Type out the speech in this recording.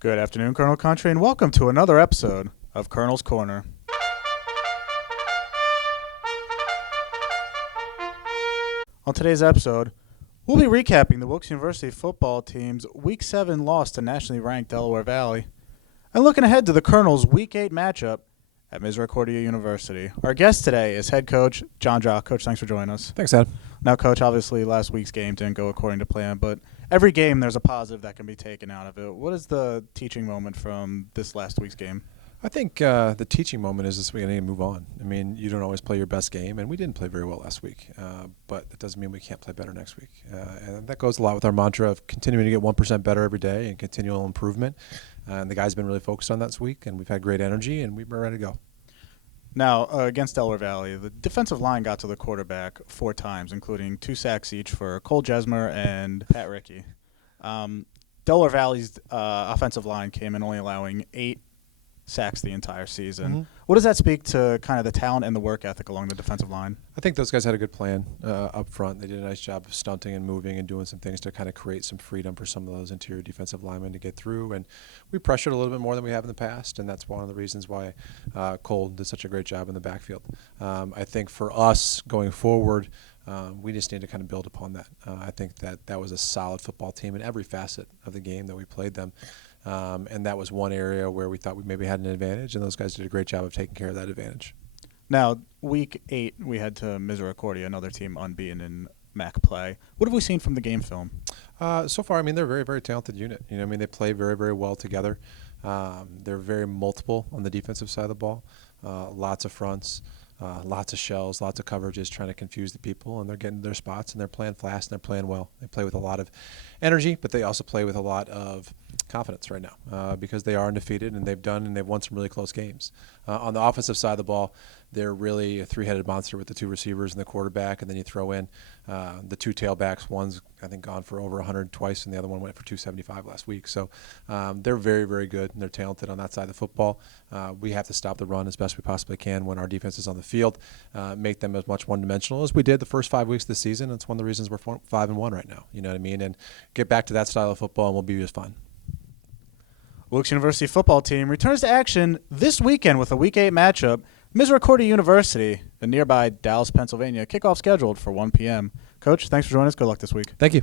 Good afternoon, Colonel Country, and welcome to another episode of Colonel's Corner. On today's episode, we'll be recapping the Wilkes University football team's Week 7 loss to nationally ranked Delaware Valley, and looking ahead to the Colonel's Week 8 matchup at Misericordia University. Our guest today is head coach Jon Drach. Coach, thanks for joining us. Thanks, Ed. Now, Coach, obviously last week's game didn't go according to plan, but every game there's a positive that can be taken out of it. What is the teaching moment from this last week's game? I think the teaching moment is this week. I need to move on. I mean, you don't always play your best game, and we didn't play very well last week. But that doesn't mean we can't play better next week. And that goes a lot with our mantra of continuing to get 1% better every day and continual improvement. And the guys have been really focused on that this week, and we've had great energy, and we've been ready to go. Now, against Delaware Valley, the defensive line got to the quarterback 4 times, including 2 sacks each for Cole Jesmer and Pat Rickey. Delaware Valley's offensive line came in only allowing 8 sacks the entire season. Mm-hmm. What does that speak to kind of the talent and the work ethic along the defensive line? I think those guys had a good plan up front. They did a nice job of stunting and moving and doing some things to kind of create some freedom for some of those interior defensive linemen to get through. And we pressured a little bit more than we have in the past, and that's one of the reasons why Cole did such a great job in the backfield. I think for us going forward, we just need to kind of build upon that. I think that was a solid football team in every facet of the game that we played them. And that was one area where we thought we maybe had an advantage, and those guys did a great job of taking care of that advantage. Now, Week 8, we head to Misericordia, another team unbeaten in MAC play. What have we seen from the game film? So far, I mean, they're a very, very talented unit. You know, I mean, they play very, very well together. They're very multiple on the defensive side of the ball. Lots of fronts, lots of shells, lots of coverages, trying to confuse the people, and they're getting their spots, and they're playing fast, and they're playing well. They play with a lot of energy, but they also play with a lot of confidence right now because they are undefeated, and they've won some really close games. On the offensive side of the ball, they're really a 3-headed monster with the 2 receivers and the quarterback, and then you throw in the 2 tailbacks. One's, I think, gone for over 100 twice, and the other one went for 275 last week. So they're very, very good, and they're talented on that side of the football. We have to stop the run as best we possibly can when our defense is on the field, make them as much one-dimensional as we did the first 5 weeks of the season. It's one of the reasons we're 5-1 right now, you know what I mean? And get back to that style of football, and we'll be just fine. Wilkes University football team returns to action this weekend with a Week 8 matchup. Misericordia University in nearby Dallas, Pennsylvania. Kickoff scheduled for 1 p.m. Coach, thanks for joining us. Good luck this week. Thank you.